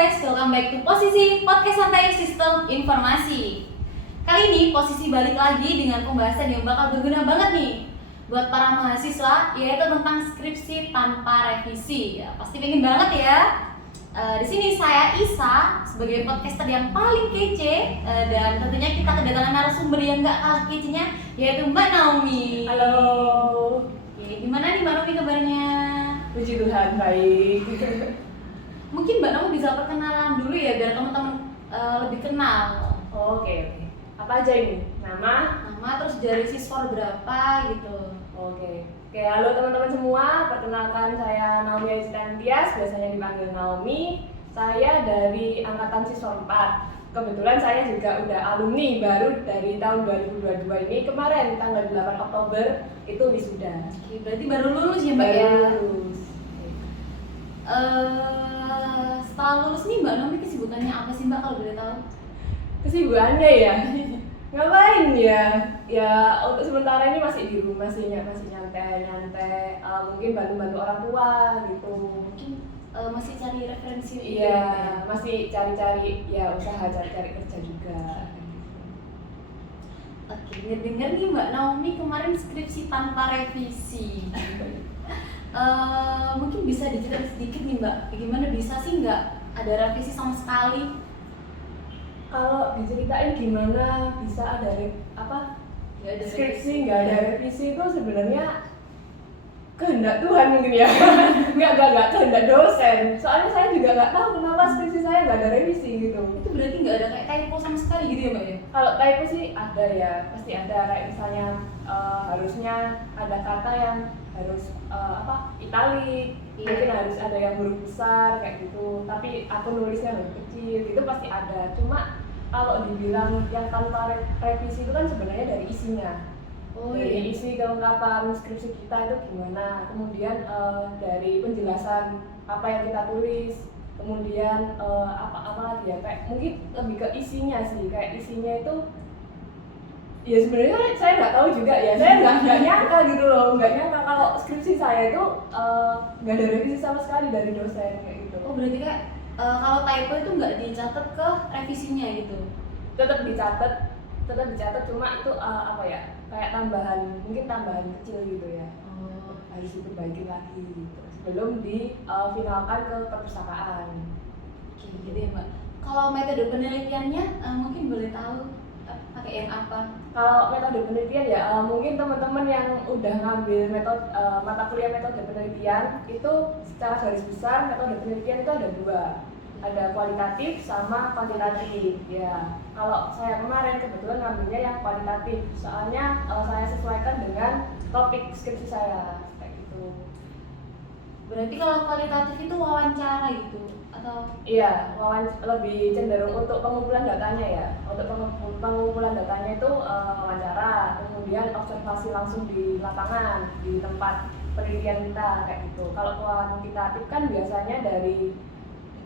guys, welcome back to Posisi Podcast Santai Sistem Informasi. Kali ini Posisi balik lagi dengan pembahasan yang bakal berguna banget nih buat para mahasiswa, yaitu tentang skripsi tanpa revisi. Ya, pasti pengen banget ya. Di sini saya Isa sebagai podcaster yang paling kece, dan tentunya kita kedatangan narasumber yang gak kalah kecenya, yaitu Mbak Naomi. Halo. Oke, gimana nih Mbak Naomi kabarnya? Puji Tuhan, baik. Mungkin Mbak Naomi bisa perkenalan dulu ya biar teman-teman lebih kenal. Oke. Apa aja ini? Nama? Terus dari siswa berapa gitu. Oke, halo teman-teman semua. Perkenalkan, saya Naomi Azitan Tias, biasanya dipanggil Naomi. Saya dari angkatan siswa 4. Kebetulan saya juga udah alumni baru dari tahun 2022 ini. Kemarin tanggal 8 Oktober itu wisuda. Oke, berarti baru lulus ya Mbak ya? Lulus. Setelah lulus nih Mbak Naomi kesibukannya apa sih Mbak kalau boleh tahu? Kesibukannya ya? Ngapain ya? Ya untuk sementara ini masih di rumah sih, masih nyantai, mungkin bantu-bantu orang tua gitu. Mungkin masih cari referensi. Iya, masih cari-cari ya usaha cari-cari kerja juga. Oke, dengar nih Mbak Naomi kemarin skripsi tanpa revisi. Mungkin bisa diceritain sedikit nih Mbak, gimana bisa sih nggak ada revisi sama sekali? Kalau diceritain gimana bisa ada skripsi nggak ada revisi itu sebenarnya kehendak Tuhan mungkin ya. nggak kehendak dosen. Soalnya saya juga nggak tahu kenapa skripsi saya nggak ada revisi gitu. Itu berarti nggak ada kayak typo sama sekali gitu ya Mbak ya? Kalau typo sih ada ya, pasti ada. Kayak misalnya harusnya ada kata yang harus italik, mungkin harus ada yang huruf besar kayak gitu. Tapi aku nulisnya huruf kecil, itu pasti ada. Cuma kalau dibilang yang tanpa revisi itu kan sebenarnya dari isinya. Dari isi kelengkapan skripsi kita itu gimana, kemudian dari penjelasan apa yang kita tulis, kemudian apa lagi ya, kayak mungkin lebih ke isinya sih, kayak isinya itu ya sebenarnya saya nggak tahu juga ya, saya nggak nyangka gitu loh, nggak nyangka kalau skripsi saya itu nggak ada revisi sama sekali dari dosen kayak gitu. Oh berarti kayak kalau typo itu nggak dicatat ke revisinya gitu? Tetap dicatat, cuma itu kayak mungkin tambahan kecil gitu ya. Harus diperbaikin lagi gitu sebelum difinalkan ke perpustakaan. Oke, gitu ya Mbak. Kalau metode penelitiannya mungkin boleh tahu pakai yang apa? Kalau metode penelitian ya mungkin teman-teman yang udah ngambil mata kuliah metode penelitian itu secara garis besar metode penelitian itu ada dua. Ada kualitatif sama kuantitatif ya. Kalau saya kemarin kebetulan ngambilnya yang kualitatif, soalnya saya sesuaikan dengan topik skripsi saya kayak gitu. Berarti kalau kualitatif itu wawancara gitu atau? Iya, lebih cenderung untuk pengumpulan datanya ya. Untuk pengumpulan datanya itu wawancara, kemudian observasi langsung di lapangan, di tempat penelitian kita kayak gitu. Kalau kuantitatif kan biasanya dari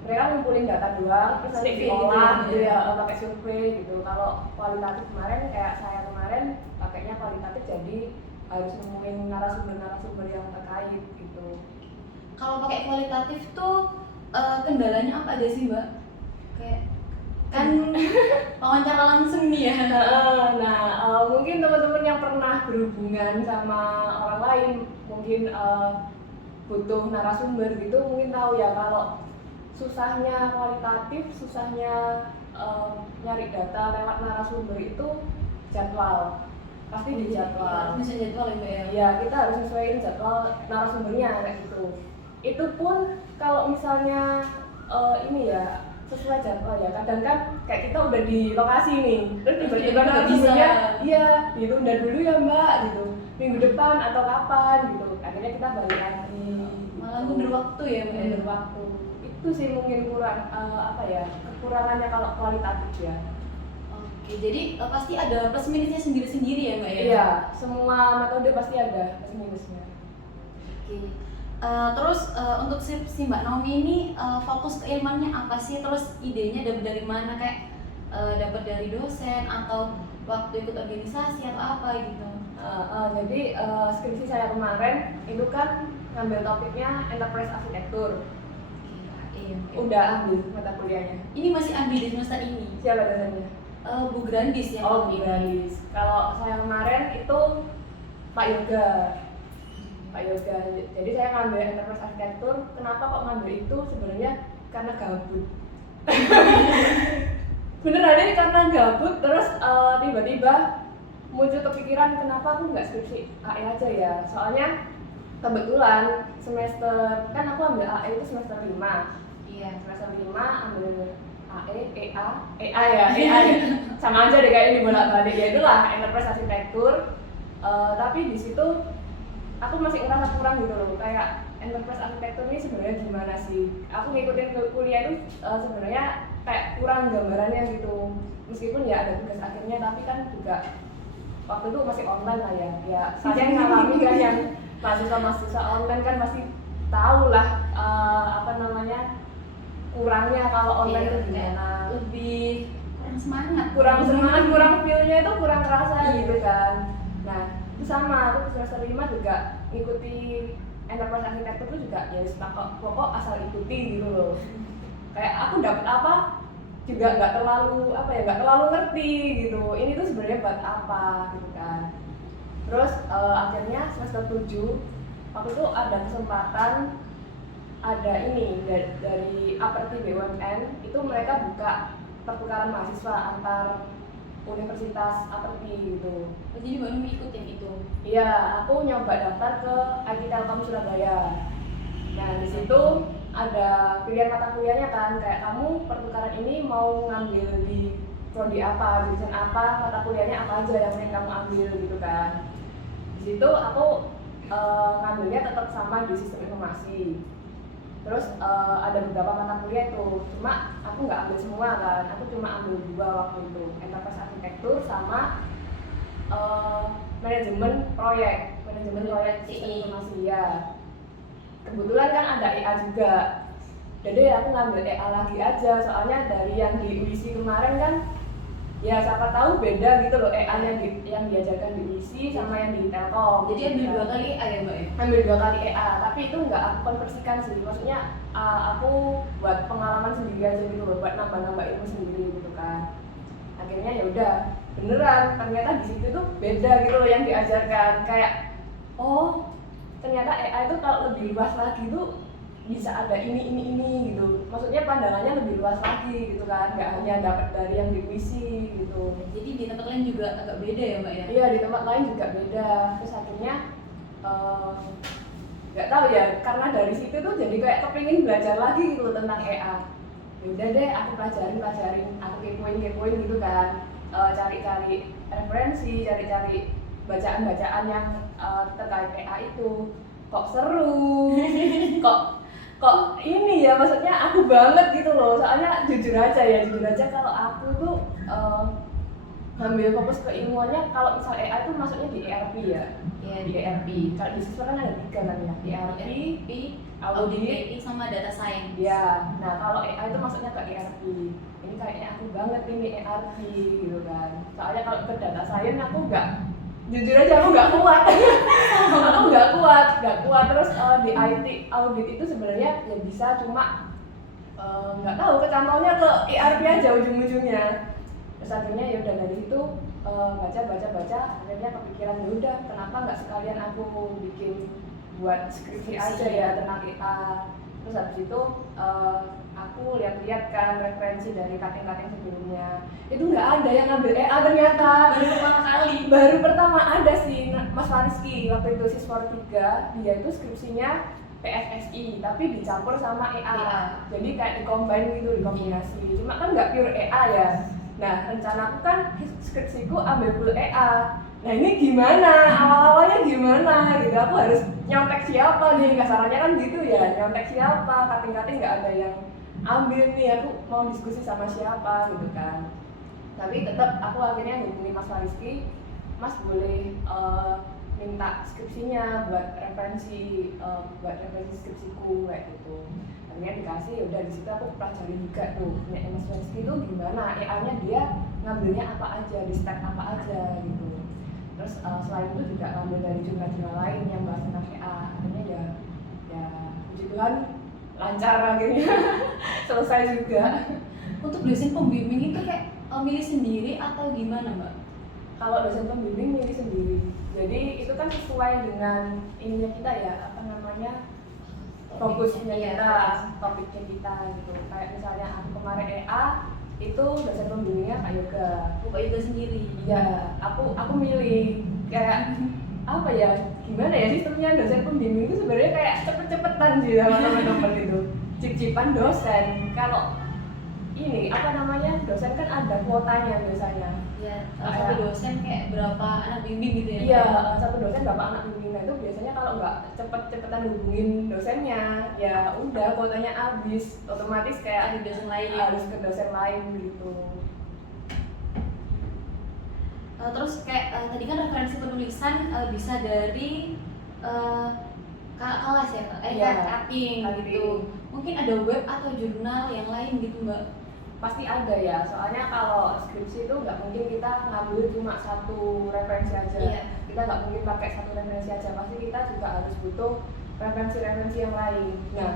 mereka ngumpulin data doang, terus nanti diolah gitu ya, pakai survei gitu. Kalau kualitatif kemarin, kayak saya kemarin pakainya kualitatif, jadi harus nemuin narasumber yang terkait gitu. Kalau pakai kualitatif tuh kendalanya apa aja sih Mbak? Kayak kan wawancara langsung nih ya. Mungkin teman-teman yang pernah berhubungan sama orang lain, mungkin butuh narasumber gitu, mungkin tahu ya kalau susahnya kualitatif, susahnya nyari data lewat narasumber itu jadwal. Pasti di jadwal. Bisa jadwal ya Mbak ya? Iya, kita harus sesuaiin jadwal narasumbernya kayak gitu. Itu pun kalau misalnya ini ya sesuai jadwal ya. Kadang kan kayak kita udah di lokasi nih, terus tiba-tiba narasumbernya iya ditunda dulu ya Mbak gitu. Minggu depan atau kapan gitu. Akhirnya kita balik lagi. Malah mundur waktu ya Mbak. Mundur waktu. Itu sih mungkin kekurangannya kalau kualitatif ya. Oke, jadi pasti ada plus minusnya sendiri-sendiri ya Mbak ya? Iya, semua metode pasti ada plus minusnya. Oke. Terus untuk si Mbak Naomi ini fokus keilmuannya apa sih? Terus idenya dapat dari mana? Kayak dapat dari dosen atau waktu ikut organisasi atau apa gitu? Jadi skripsi saya kemarin itu kan ngambil topiknya enterprise arsitektur. Iya. Udah ambil mata kuliahnya. Ini masih ambil di semester ini. Siapa dosennya? Bu Grandis ya. Oh, Bu Grandis. Kalau saya kemarin itu Pak Yoga. Pak Yoga. Jadi saya ngambil enterprise arsitektur. Kenapa kok ngambil itu? Sebenarnya karena gabut. Beneran ini karena gabut. Terus tiba-tiba muncul kepikiran kenapa aku nggak skripsi AE aja ya. Soalnya kebetulan semester kan aku ambil AE itu semester 5. Iya. Semester 5 ambil AE, EA ya, EA sama aja deh kayaknya dibolak-balik ya itulah enterprise arsitektur. Tapi di situ aku masih ngerasa kurang gitu loh, kayak enterprise arsitektur ini sebenarnya gimana sih? Aku ngikutin kuliah itu sebenarnya kayak kurang gambarannya gitu. Meskipun ya ada tugas akhirnya, tapi kan juga waktu itu masih online lah ya. Ya saya yang ngalami kan yang mahasiswa online kan pasti tahu lah apa namanya kurangnya kalau online itu gimana, lebih kurang semangat, kurang feel-nya itu kurang kerasa gitu kan. Nah itu sama, aku semester 5 juga ngikuti enterprise arsitektur itu juga ya pokok asal ikuti gitu loh. Kayak aku dapet apa juga nggak terlalu ngerti gitu, ini tuh sebenarnya buat apa gitu kan. Terus akhirnya semester 7 waktu itu ada kesempatan, ada ini dari Aperti BUMN itu mereka buka pertukaran mahasiswa antar universitas Aperti gitu. Jadi baru ngikutin itu. Iya, aku nyoba daftar ke IT Telkom Surabaya. Nah di situ ada pilihan mata kuliahnya kan, kayak kamu pertukaran ini mau ngambil di prodi apa, jurusan apa, mata kuliahnya apa aja yang pengen kamu ambil gitu kan. Di situ aku ngambilnya tetap sama di sistem informasi. Terus ada beberapa mata kuliah itu, cuma aku nggak ambil semua kan, aku cuma ambil 2 waktu itu, enterprise arsitektur sama manajemen proyek sistem informasi ya. Kebetulan kan ada EA juga, jadi aku ngambil EA lagi aja, soalnya dari yang di UISI kemarin kan ya siapa tahu beda gitu loh EA yang diajarkan di UISI sama yang di Telkom. Jadi ambil 2 kali EA ya Mbak ya? Ambil 2 kali EA, tapi itu nggak aku konversikan sih, maksudnya aku buat pengalaman sendiri aja gitu loh, buat nambah-nambah ilmu sendiri gitu kan. Akhirnya ya udah beneran ternyata di situ tuh beda gitu loh yang diajarkan, kayak oh ternyata EA itu kalau lebih luas lagi tuh bisa ada ini gitu, maksudnya pandangannya lebih luas lagi gitu kan, nggak hanya dapat dari yang di UISI gitu. Jadi di tempat lain juga agak beda ya Mbak ya? Iya, di tempat lain juga beda. Terus akhirnya nggak tahu ya, karena dari situ tuh jadi kayak kepingin belajar lagi gitu tentang EA. Ya udah deh, aku pelajarin, aku kepoin gitu kan, cari-cari referensi, cari-cari bacaan-bacaan yang terkait EA itu. Kok seru, kok ini ya, maksudnya aku banget gitu loh. Soalnya jujur aja kalau aku tuh ngambil fokus ke ilmuannya, kalau misal EA itu masuknya di ERP ya. Iya, Di ERP. Kalau di siswa kan ada 3 kan ya, ERP, audit sama data science. ya. Nah kalau EA itu masuknya ke ERP. Ini kayaknya aku banget ini ERP gitu kan. Soalnya kalau ke data science aku jujur aja aku nggak kuat. Aku nggak kuat. Terus di IT audit itu sebenarnya ya bisa, cuma nggak tahu kecantolnya ke ERP aja ujung-ujungnya. Terus akhirnya ya udah dari situ baca, akhirnya kepikiran ya udah kenapa nggak sekalian aku bikin buat skripsi aja ya tentang EA. Terus habis itu aku lihat-lihat kan referensi dari kating-kating sebelumnya, itu nggak ada yang ngambil EA ternyata. Baru pertama ada sih Mas Fariski waktu itu Sisfor 3, dia itu skripsinya PSSI tapi dicampur sama EA. Jadi kayak dikombin gitu, dikombinasi. Cuma kan nggak pure EA ya. Nah rencanaku kan skripsiku ambil full EA. Nah ini gimana, awal-awalnya gimana gitu, aku harus nyontek siapa nih, kasarannya kan gitu ya, nyontek siapa, kating-kating nggak ada yang ambil nih, aku mau diskusi sama siapa gitu kan. Tapi tetap aku akhirnya hubungi Mas Fariski, Mas boleh minta skripsinya buat referensi skripsiku kayak gitu. Akhirnya dikasih, ya udah di situ aku pelajari juga tuh, Mas Fariski itu gimana, EA-nya dia ngambilnya apa aja, di step apa aja gitu. Terus selain itu juga ngambil dari jurnal-jurnal lain yang bahas tentang EA. Akhirnya ya puji Tuhan lancar akhirnya. selesai juga. Untuk dosen pembimbing itu kayak milih sendiri atau gimana mbak? Kalau dosen pembimbing milih sendiri, jadi itu kan sesuai dengan ininya kita ya, apa namanya, fokusnya Iya, kita, topiknya kita gitu. Kayak misalnya aku kemarin EA, itu dosen pembimbingnya Kak Yoga. Mbak juga sendiri. Iya, aku milih kayak apa ya, gimana ya sistemnya dosen pembimbing itu sebenarnya kayak cepet-cepetan sih sama teman-teman itu, cip-cipan dosen. Kalau ini apa namanya, dosen kan ada kuotanya biasanya. Iya, satu dosen kayak berapa anak bimbing gitu ya? Iya, satu dosen berapa anak bimbing. Nah itu biasanya kalau nggak cepet-cepetan hubungin dosennya, ya udah kuotanya habis, otomatis kayak Ada dosen lain. harus ke dosen lain gitu. Terus kayak tadi kan referensi penulisan bisa dari kelas ya, Iya, cutting cutting. gitu. Mungkin ada web atau jurnal yang lain gitu mbak? Pasti ada ya, soalnya kalau skripsi itu nggak mungkin kita ngambil cuma satu referensi aja. Iya. Kita nggak mungkin pakai satu referensi aja, pasti kita juga harus butuh referensi-referensi yang lain. Nah,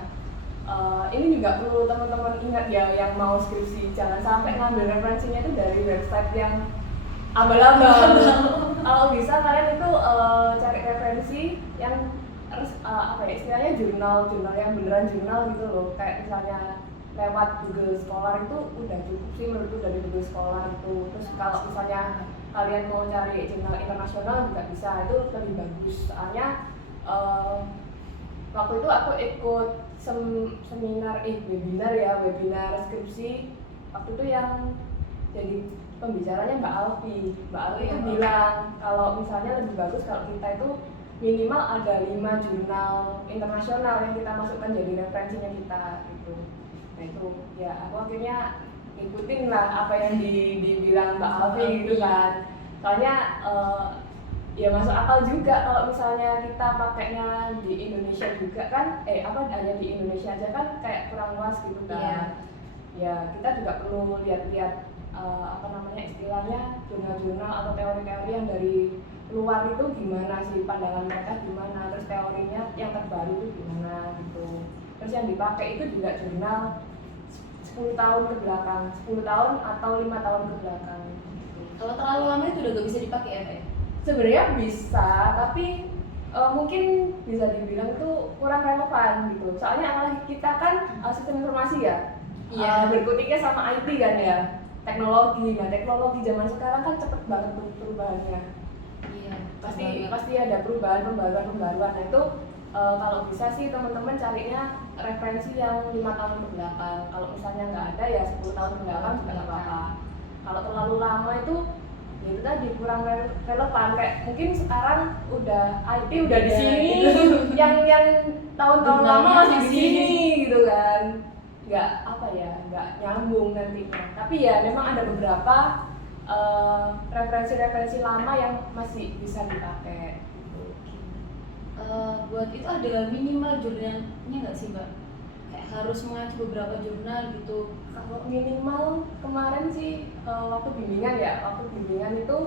ini juga perlu teman-teman ingat ya, yang mau skripsi, jangan sampai ngambil referensinya itu dari website yang abal-abal. Kalau bisa kalian itu cari referensi yang apa ya, istilahnya jurnal yang beneran jurnal gitu loh, kayak misalnya lewat Google Scholar itu udah cukup sih menurutku, dari Google Scholar itu. Terus kalau misalnya kalian mau cari jurnal internasional juga bisa, itu lebih bagus. Soalnya waktu itu aku ikut webinar skripsi. Waktu itu yang jadi pembicaranya Mbak Alfi. Mbak Alfi itu bilang kalau misalnya lebih bagus kalau kita itu minimal ada 5 jurnal internasional yang kita masukkan jadi referensinya kita gitu. Nah itu ya aku akhirnya ngikutin lah apa yang dibilang Mbak Alfi gitu kan. Soalnya ya masuk akal juga kalau misalnya kita pakainya di Indonesia juga kan, hanya di Indonesia aja kan kayak kurang luas gitu kan. Iya. Ya kita juga perlu lihat-lihat istilahnya jurnal-jurnal atau teori-teori yang dari luar itu gimana sih, pandangan mereka gimana, terus teorinya yang terbaru itu gimana gitu. Terus yang dipakai itu juga jurnal 10 tahun ke belakang, 10 tahun atau 5 tahun ke belakang gitu. Kalau terlalu lama itu udah gak bisa dipakai ya Pak? Sebenarnya bisa, tapi mungkin bisa dibilang itu kurang relevan gitu. Soalnya apalagi kita kan sistem informasi ya, berkutiknya sama IT kan ya, teknologi. Nah teknologi zaman sekarang kan cepet banget perubahannya. Iya. Pasti ada pembaruan. Nah itu kalau bisa sih teman-teman carinya referensi yang 5 tahun ke belakang. Kalau misalnya nggak ada ya 10 tahun ke belakang juga nggak apa-apa. Kalau terlalu lama itu ya itu tadi kurang relevan. Kayak mungkin sekarang udah IT udah di sini, yang tahun-tahun lama masih di sini gitu kan. Nggak nyambung nantinya. Tapi ya memang ada beberapa referensi lama yang masih bisa dipakai. Buat itu ada minimal jurnalnya nggak sih Mbak? Kayak harus mengacu beberapa jurnal gitu. Kalau minimal kemarin sih waktu bimbingan itu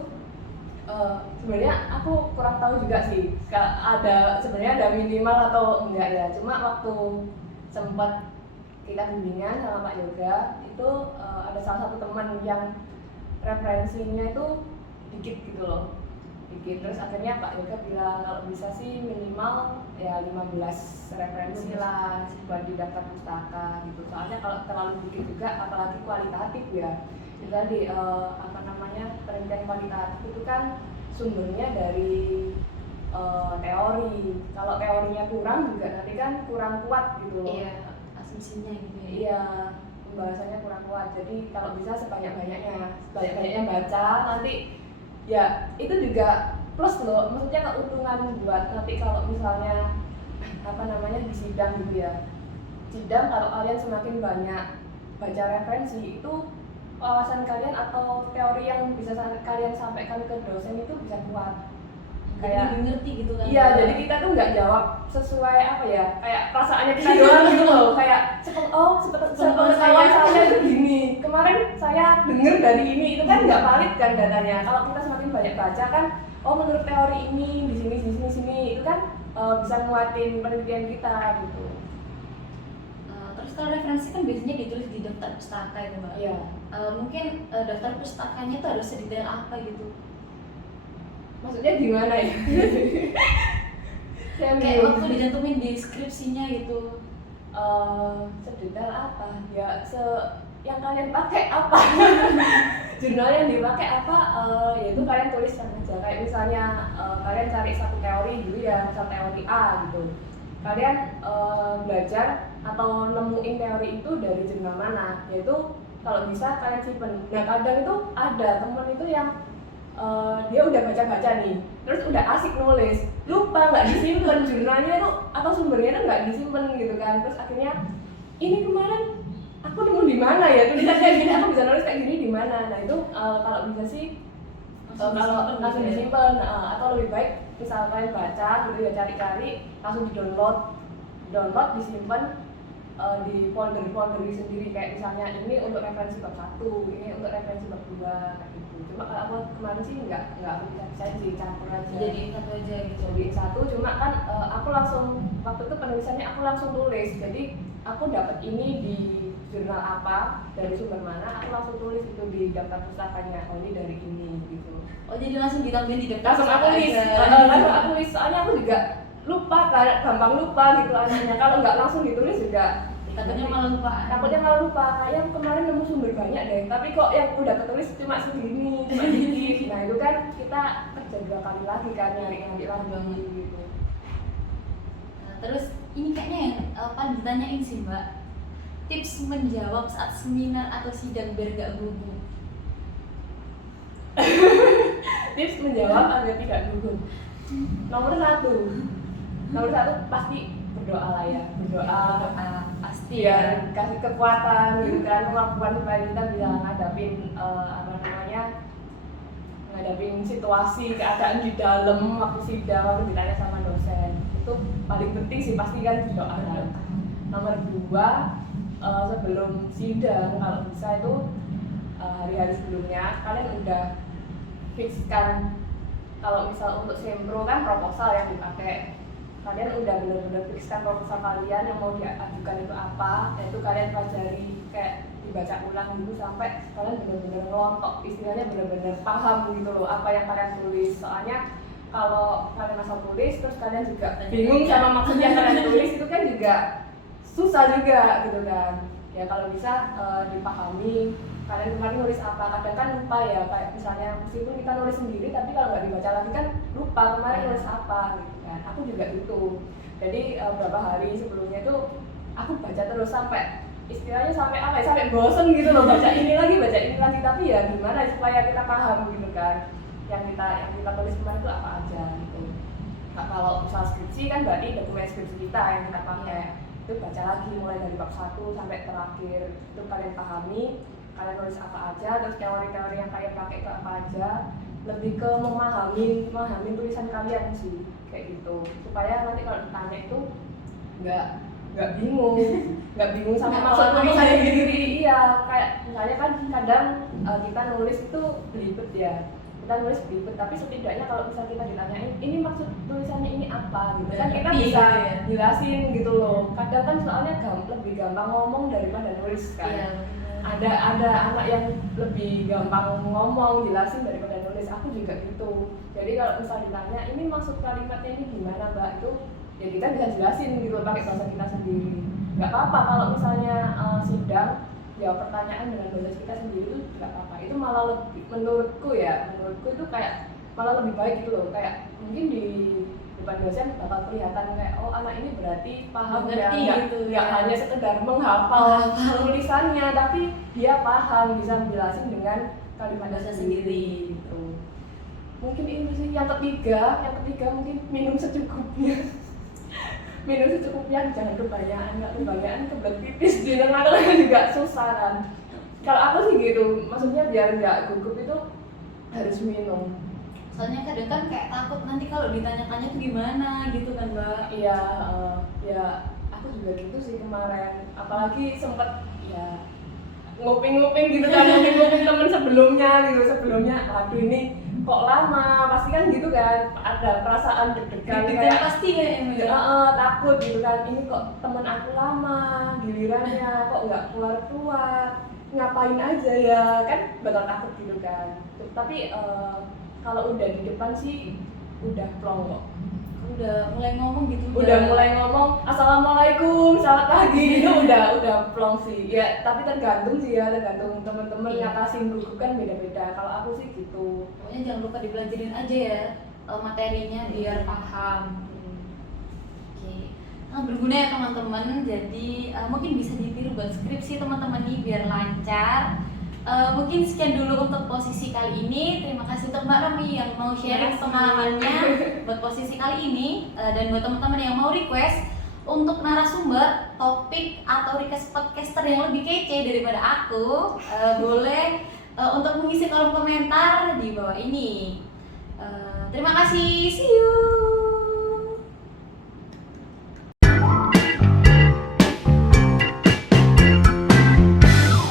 sebenarnya aku kurang tahu juga sih sebenarnya ada minimal atau enggak ya. Cuma waktu sempat kita bimbingan sama Pak Yoga itu ada salah satu teman yang referensinya itu dikit gitu loh, terus akhirnya Pak Yoga bilang kalau bisa sih minimal ya 15 referensi lah buat di daftar pustaka gitu. Soalnya kalau terlalu dikit juga, apalagi kualitatif ya, jadi penelitian kualitatif itu kan sumbernya dari teori. Kalau teorinya kurang juga nanti kan kurang kuat gitu loh. Iya, asumsinya gitu ya. Iya, pembahasannya kurang kuat. Jadi kalau bisa sebanyak-banyaknya baca, nanti ya itu juga plus loh, maksudnya keuntungan buat nanti kalau misalnya di sidang gitu ya. Sidang kalau kalian semakin banyak baca referensi, itu wawasan kalian atau teori yang bisa kalian sampaikan ke dosen itu bisa kuat. Kayak lebih ngerti gitu kan. Iya, jadi kita tuh nggak jawab sesuai kayak perasaannya kita doang gitu loh. Kayak sepengetahuan saya itu gini, kemarin saya dengar dari ini, itu kan nggak valid kan datanya. Kalau kita semakin banyak baca kan, menurut teori ini di sini itu kan bisa nguatin penelitian kita gitu. Terus kalau referensi kan biasanya ditulis di daftar pustaka itu mbak. Iya. Mungkin daftar pustakanya itu harus sedetail apa gitu? Maksudnya gimana ya? Saya Kayak bingung. waktu dicantumin di skripsinya gitu. Sedetail apa? Ya yang kalian pakai apa? Jurnal yang dipakai apa? Yaitu kalian tuliskan aja. Kayak misalnya kalian cari satu teori dulu ya, misal teori A gitu. Kalian belajar atau nemuin teori itu dari jurnal mana? Yaitu kalau bisa kalian simpen. Nah kadang itu ada teman itu yang dia udah baca-baca nih, terus udah asik nulis, lupa nggak disimpan jurnalnya itu atau sumbernya itu nggak disimpan gitu kan, terus akhirnya ini kemarin aku nemu di mana ya tulisan kayak gini, aku bisa nulis kayak gini di mana. Nah itu kalau bisa sih kalau langsung disimpan atau lebih baik misal kalian baca gitu ya, cari-cari langsung di download disimpan di folder sendiri, kayak misalnya ini untuk referensi bab 1, ini untuk referensi bab 2 kayak gitu. Cuma kalau aku kemarin sih nggak aku bisa campur aja. Jadi satu aja gitu. Jadi satu, cuma kan aku langsung waktu itu penulisannya aku langsung tulis. Jadi aku dapat ini di jurnal apa, dari sumber mana, aku langsung tulis itu di daftar pustakanya. Oh ini dari ini gitu. Oh jadi langsung ditambahin di daftar Langsung aku tulis, langsung aku tulis. Soalnya aku juga lupa, gampang lupa gitu anaknya. Kalau nggak langsung ditulis juga takutnya malah lupa. Kayak kemarin nemu sumber banyak deh, tapi kok yang udah ketulis cuma segini, cuma dikit. Nah itu kan kita kerja 2 kali lagi kan, nyari lagi gitu. Nah, terus ini kayaknya yang paling ditanyain sih mbak, tips menjawab saat seminar atau sidang biar gak gugup. Tips menjawab agar tidak gugup. Nomor satu pasti berdoa lah ya, berdoa Pasti biar kasih kekuatan gitu kan, kemampuan supaya kita bisa ngadapin situasi keadaan di dalam waktu sidang, waktu ditanya sama dosen. Itu paling penting sih, pasti kan berdoa. Nomor 2, sebelum sidang kalau bisa itu hari-hari sebelumnya kalian udah fixkan, kalau misal untuk sempro kan proposal yang dipakai, kalian udah benar-benar fixkan proposal kalian yang mau diajukan itu apa, yaitu kalian pelajari kayak dibaca ulang dulu sampai kalian benar-benar ngelontok, istilahnya benar-benar paham gitu loh apa yang kalian tulis. Soalnya kalau kalian asal tulis terus kalian juga bingung sama maksud yang kalian tulis, itu kan juga susah juga gitu kan. Ya kalau bisa dipahami kalian kemarin nulis apa. Kadang kan lupa ya, kayak misalnya meskipun kita nulis sendiri tapi kalau nggak dibaca lagi kan lupa kemarin nulis apa gitu kan. Aku juga gitu. Jadi beberapa hari sebelumnya itu aku baca terus sampai istilahnya sampai bosen gitu loh, baca ini lagi, tapi ya gimana supaya kita paham gitu kan yang kita tulis kemarin itu apa aja gitu. Nah, kalau misal skripsi kan berarti dokumen skripsi kita yang kita pakai, itu baca lagi mulai dari bab 1 sampai terakhir, itu kalian pahami kalian nulis apa aja, terus teori-teori yang kalian pakai itu apa aja, lebih ke memahami tulisan kalian sih kayak gitu, supaya nanti kalau ditanya itu nggak bingung sama maksud tulisan sendiri. Iya, kayak misalnya kan kadang kita nulis itu belibet ya, kita nulis belibet, tapi setidaknya kalau misal kita ditanyain ini maksud tulisannya ini apa gitu kan, kita bisa jelasin gitu loh. Kadang kan soalnya lebih gampang ngomong daripada nulis kan. Iya. Ada anak yang lebih gampang ngomong jelasin daripada nulis, aku juga gitu. Jadi kalau misal ditanya ini maksud kalimatnya ini gimana mbak, itu ya kita bisa jelasin gitu pakai bahasa kita sendiri. Nggak apa-apa kalau misalnya sidang jawab pertanyaan dengan bahasa kita sendiri itu nggak apa-apa. Itu malah lebih, menurutku itu kayak malah lebih baik gitu loh. Kayak mungkin di depan dosen bakal kelihatan kayak oh anak ini berarti paham ya, nggak hanya sekedar menghafal tulisannya, tapi dia paham, bisa menjelasin dengan kalimat bahasa sendiri gitu. Mungkin itu sih. Yang ketiga mungkin minum secukupnya. Jangan kebanyakan kebelet pipis di tengah juga susah kan. Kalau aku sih gitu, maksudnya biar nggak gugup itu harus minum. Soalnya kadang kan kayak takut nanti kalau ditanyakannya tuh gimana gitu kan mbak. Iya, ya aku juga gitu sih kemarin. Apalagi sempet ya nguping gitu kan, nguping temen sebelumnya. Waduh ini kok lama, pasti kan gitu kan, ada perasaan deg-degan Kayak pasti ya. takut gitu kan, ini kok temen aku lama, gilirannya kok nggak keluar-keluar, ngapain aja ya, kan bakal takut gitu kan. Tapi kalau udah di depan sih udah plong kok. Udah mulai ngomong gitu Udah mulai ngomong assalamualaikum, selamat pagi, itu udah plong sih ya. Tapi tergantung sih ya, tergantung temen-temen ngatasin gugup kan beda-beda. Kalau aku sih gitu. Pokoknya jangan lupa dibelajarin aja ya materinya biar paham. Oke, berguna ya teman-teman. Jadi mungkin bisa ditiru buat skripsi teman-teman nih biar lancar. Mungkin sekian dulu untuk posisi kali ini. Terima kasih untuk Mbak Romi yang mau sharing pengalamannya buat posisi kali ini, dan buat teman-teman yang mau request untuk narasumber, topik atau request podcaster yang lebih kece daripada aku, boleh untuk mengisi kolom komentar di bawah ini. Terima kasih, see you.